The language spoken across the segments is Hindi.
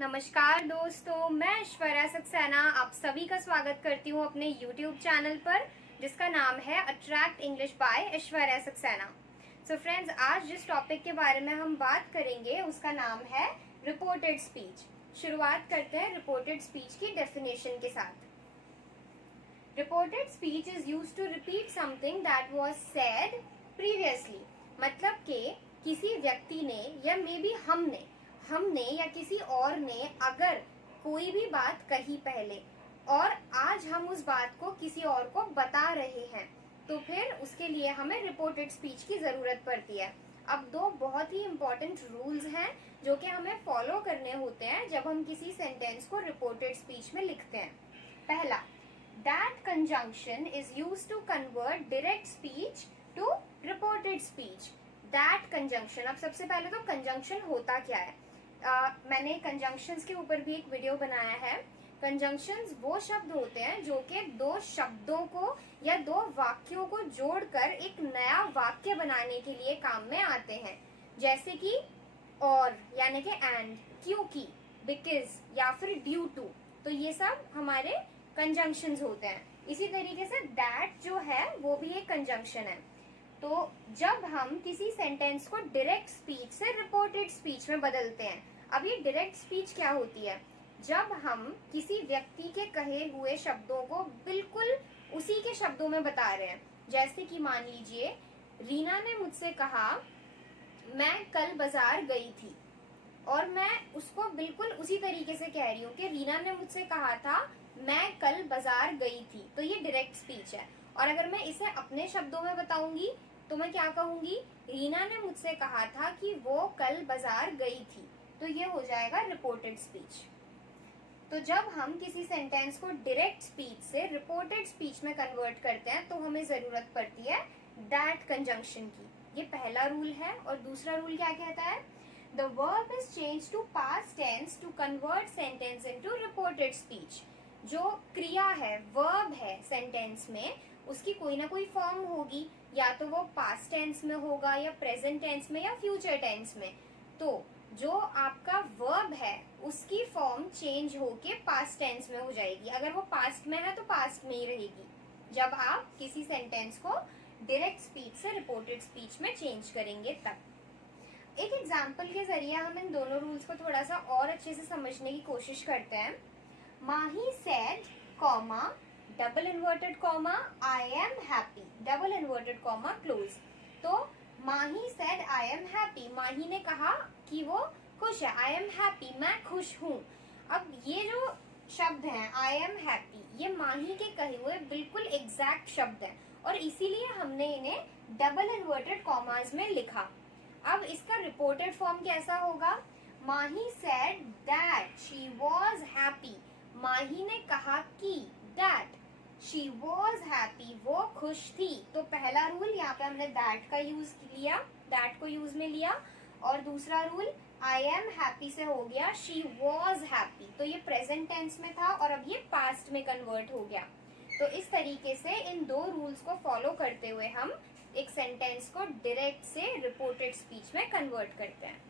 नमस्कार दोस्तों, मैं ऐश्वर्या सक्सेना आप सभी का स्वागत करती हूँ अपने YouTube चैनल पर जिसका नाम है attract English by Aishwarya Saxena. So friends, आज जिस टॉपिक के बारे में हम बात करेंगे उसका नाम है रिपोर्टेड स्पीच। शुरुआत करते हैं रिपोर्टेड स्पीच की डेफिनेशन के साथ। Reported speech is used to repeat something that was said previously. मतलब कि किसी व्यक्ति ने या मे बी हमने या किसी और ने अगर कोई भी बात कही पहले और आज हम उस बात को किसी और को बता रहे हैं तो फिर उसके लिए हमें रिपोर्टेड स्पीच की जरूरत पड़ती है। अब दो बहुत ही इंपॉर्टेंट रूल्स हैं जो कि हमें फॉलो करने होते हैं जब हम किसी सेंटेंस को रिपोर्टेड स्पीच में लिखते हैं। पहला, that conjunction is used to convert direct speech to reported speech. That conjunction, अब सबसे पहले तो कंजंक्शन होता क्या है। मैंने कंजंक्शंस के ऊपर भी एक वीडियो बनाया है। कंजंक्शंस वो शब्द होते हैं जो कि दो शब्दों को या दो वाक्यों को जोड़कर एक नया वाक्य बनाने के लिए काम में आते हैं, जैसे कि और यानी कि एंड, क्योंकि, बिकॉज या फिर ड्यू टू। तो ये सब हमारे कंजंक्शंस होते हैं। इसी तरीके से दैट जो है वो भी एक कंजंक्शन है। तो जब हम किसी सेंटेंस को डायरेक्ट स्पीच से रिपोर्टेड स्पीच में बदलते हैं, अब ये डायरेक्ट स्पीच क्या होती है? जब हम किसी व्यक्ति के कहे हुए शब्दों को बिल्कुल उसी के शब्दों में बता रहे हैं। जैसे कि मान लीजिए, रीना ने मुझसे कहा मैं कल बाजार गई थी, और मैं उसको बिल्कुल उसी तरीके से कह रही हूँ कि रीना ने मुझसे कहा था मैं कल बाजार गई थी। तो ये डायरेक्ट स्पीच है। और अगर मैं इसे अपने शब्दों में बताऊंगी तो मैं क्या कहूंगी? रीना ने मुझसे कहा था कि वो कल बाजार गई थी। तो ये हो जाएगा रिपोर्टेड स्पीच। तो जब हम किसी सेंटेंस को डायरेक्ट स्पीच से रिपोर्टेड स्पीच में कन्वर्ट करते हैं तो हमें जरूरत पड़ती है दैट कंजंक्शन की। ये पहला रूल है। और दूसरा रूल क्या कहता है? The verb is changed to past tense to convert sentence into reported speech। जो क्रिया है, verb है सेंटेंस में, उसकी कोई ना कोई फॉर्म होगी, या तो वो पास्ट टेंस में होगा या प्रेजेंट टेंस में या फ्यूचर टेंस में। तो जो आपका वर्ब है उसकी फॉर्म चेंज होके पास्ट टेंस में हो जाएगी। अगर वो पास्ट में है तो पास्ट में ही रहेगी जब आप किसी सेंटेंस को डायरेक्ट स्पीच से रिपोर्टेड स्पीच में चेंज करेंगे तब। एक एग्जाम्पल के जरिए हम इन दोनों रूल्स को थोड़ा सा और अच्छे से समझने की कोशिश करते हैं। Mahi said comma double inverted comma I am happy double inverted comma close. तो Mahi said I am happy, Mahi ने कहा कि वो खुश है। आई एम हैप्पी, मैं खुश हूँ। अब ये जो शब्द हैं आई एम हैप्पी, ये माही के कहे हुए बिल्कुल एग्जैक्ट शब्द हैं और इसीलिए हमने इन्हें डबल इन्वर्टेड कॉमास में लिखा। अब इसका रिपोर्टेड फॉर्म कैसा होगा? Mahi said that she was happy, Mahi ने कहा कि दैट शी वॉज हैप्पी, वो खुश थी। तो पहला रूल यहाँ पे हमने दैट का यूज लिया, दैट को यूज में लिया। और दूसरा रूल आई एम हैप्पी से हो गया शी वॉज हैप्पी। तो ये प्रेजेंट टेंस में था और अब ये पास्ट में कन्वर्ट हो गया। तो इस तरीके से इन दो रूल्स को फॉलो करते हुए हम एक सेंटेंस को डायरेक्ट से रिपोर्टेड स्पीच में कन्वर्ट करते हैं।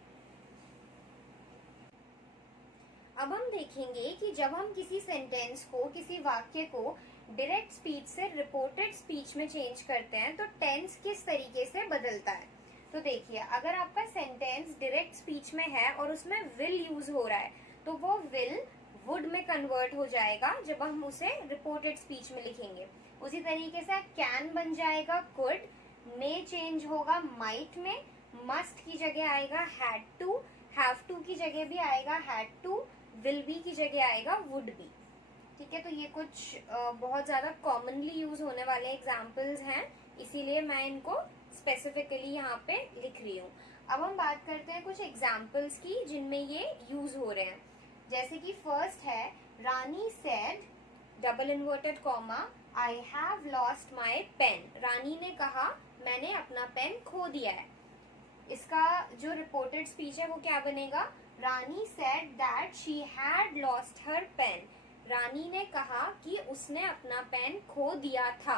अब हम देखेंगे कि जब हम किसी सेंटेंस को, किसी वाक्य को डायरेक्ट स्पीच से रिपोर्टेड स्पीच में चेंज करते हैं तो टेंस किस तरीके से बदलता है। तो देखिए, अगर आपका सेंटेंस डायरेक्ट स्पीच में है और उसमें विल यूज हो रहा है तो वो विल वुड में कन्वर्ट हो जाएगा जब हम उसे रिपोर्टेड स्पीच में लिखेंगे। उसी तरीके से कैन बन जाएगा कुड, मे चेंज होगा माइट में, मस्ट की जगह आएगा हैड टू, हैव टू की जगह भी आएगा हैड टू, विल बी की जगह आएगा वुड बी। ठीक है, तो ये कुछ बहुत ज्यादा कॉमनली यूज होने वाले एग्जाम्पल्स हैं, इसीलिए मैं इनको स्पेसिफिकली यहाँ पे लिख रही हूँ। अब हम बात करते हैं कुछ एग्जाम्पल्स की जिनमें ये यूज हो रहे हैं। जैसे कि फर्स्ट है, Rani said double inverted comma I have lost my pen. Rani ने कहा मैंने अपना पेन खो दिया है। इसका जो रिपोर्टेड स्पीच है वो क्या बनेगा? Rani said that she had lost her pen. Rani ने कहा कि उसने अपना पेन खो दिया था।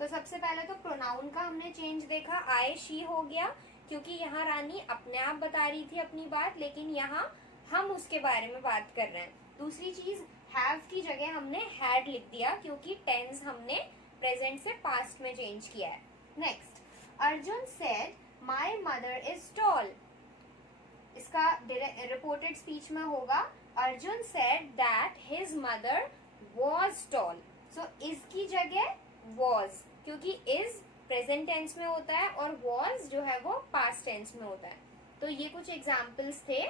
तो सबसे पहले तो प्रोनाउन का हमने चेंज देखा, आई शी हो गया, क्योंकि यहाँ रानी अपने आप बता रही थी अपनी बात, लेकिन यहाँ हम उसके बारे में बात कर रहे हैं। दूसरी चीज, हैव की जगह हमने हैड लिख दिया क्योंकि टेंस हमने प्रेजेंट से पास्ट में चेंज किया है। Next, Arjun said my mother is tall. इसका रिपोर्टेड स्पीच में होगा Arjun said that his mother was tall. So is की जगह वाज, क्योंकि इज प्रेजेंट टेंस में होता है और वाज जो है वो पास्ट टेंस में होता है। तो ये कुछ एग्जाम्पल्स थे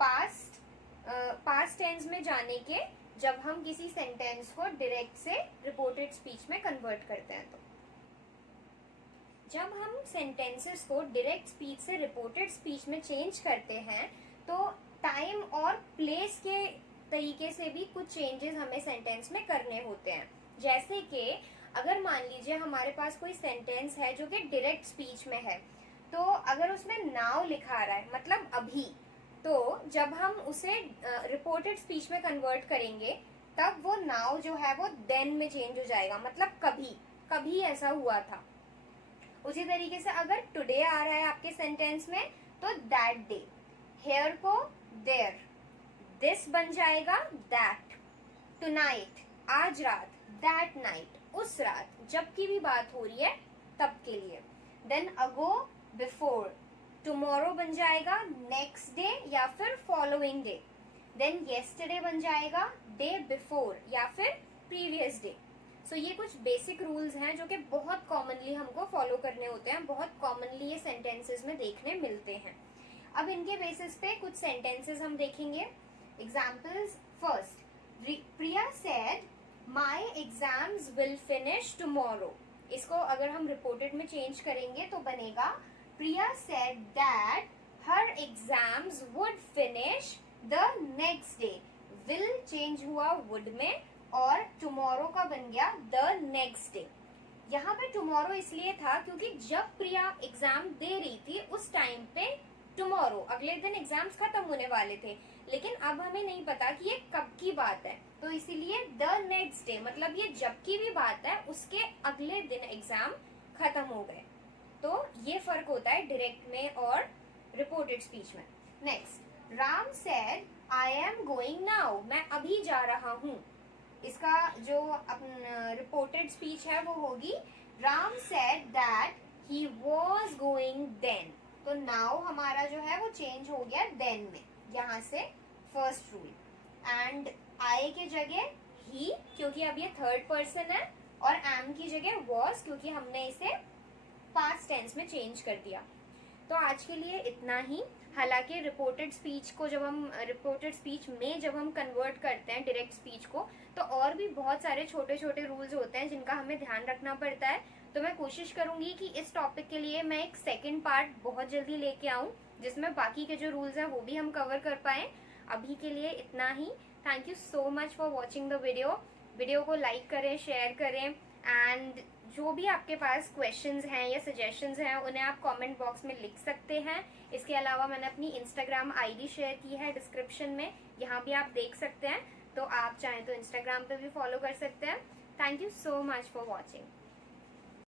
पास्ट टेंस में जाने के, जब हम किसी सेंटेंस को डायरेक्ट से रिपोर्टेड स्पीच में कन्वर्ट करते हैं। तो जब हम सेंटेंसेस को डायरेक्ट स्पीच से रिपोर्टेड स्पीच में चेंज करते हैं तो टाइम और प्लेस के तरीके से भी कुछ चेंजेस हमें सेंटेंस में करने होते हैं। जैसे कि अगर मान लीजिए हमारे पास कोई सेंटेंस है जो कि डायरेक्ट स्पीच में है, तो अगर उसमें नाउ लिखा रहा है मतलब अभी, तो जब हम उसे रिपोर्टेड स्पीच में कन्वर्ट करेंगे तब वो नाउ जो है वो देन में चेंज हो जाएगा, मतलब कभी कभी ऐसा हुआ था। उसी तरीके से अगर टुडे आ रहा है आपके सेंटेंस में तो दैट डे, हेयर को देयर, दिस बन जाएगा दैट, टुनाइट आज रात, दैट नाइट उस रात, जब की भी बात हो रही है तब के लिए। देन अगो बिफोर, टुमारो बन जाएगा नेक्स्ट डे या फिर फॉलोइंग डे। देन येस्टरडे बन जाएगा डे बिफोर या फिर प्रीवियस डे। सो ये कुछ बेसिक रूल्स हैं जो कि बहुत कॉमनली हमको फॉलो करने होते हैं, बहुत कॉमनली ये सेंटेंसेस में देखने मिलते हैं। अब इनके बेसिस पे कुछ सेंटेंसेस हम देखेंगे। Examples, first, Priya said my exams will finish tomorrow. इसको अगर हम रिपोर्टेड में चेंज करेंगे तो बनेगा Priya said that her exams would finish the next day. Will change हुआ वुड में और टुमारो का बन गया द नेक्स्ट डे। यहाँ पे टुमारो इसलिए था क्योंकि जब प्रिया एग्जाम दे रही थी उस टाइम पे टुमारो अगले दिन एग्जाम्स खत्म होने वाले थे, लेकिन अब हमें नहीं पता कि ये कब की बात है, तो इसीलिए द नेक्स्ट डे मतलब ये जब की भी बात है उसके अगले दिन एग्जाम खत्म हो गए। तो ये फर्क होता है डायरेक्ट में और रिपोर्टेड स्पीच में। Next, Ram said I am going now, मैं अभी जा रहा हूँ। इसका जो रिपोर्टेड स्पीच है वो होगी Ram said that he was going then. तो नाउ हमारा जो है वो चेंज हो गया देन में, यहाँ से फर्स्ट रूल। एंड आई के जगह ही क्योंकि अब ये थर्ड पर्सन है, और एम की जगह वाज क्योंकि हमने इसे पास्ट टेंस में चेंज कर दिया। तो आज के लिए इतना ही। हालांकि रिपोर्टेड स्पीच को जब हम रिपोर्टेड स्पीच में जब हम कन्वर्ट करते हैं डायरेक्ट स्पीच को, तो और भी बहुत सारे छोटे छोटे रूल्स होते हैं जिनका हमें ध्यान रखना पड़ता है। तो मैं कोशिश करूंगी कि इस टॉपिक के लिए मैं एक सेकंड पार्ट बहुत जल्दी लेके आऊं जिसमें बाकी के जो रूल्स हैं वो भी हम कवर कर पाए। अभी के लिए इतना ही। Thank you so much for watching the video को लाइक करें, शेयर करें, एंड जो भी आपके पास क्वेश्चंस हैं या सजेशंस हैं उन्हें आप कमेंट बॉक्स में लिख सकते हैं। इसके अलावा मैंने अपनी इंस्टाग्राम आईडी शेयर की है डिस्क्रिप्शन में, यहाँ भी आप देख सकते हैं। तो आप चाहें तो इंस्टाग्राम पे भी फॉलो कर सकते हैं। Thank you so much for watching.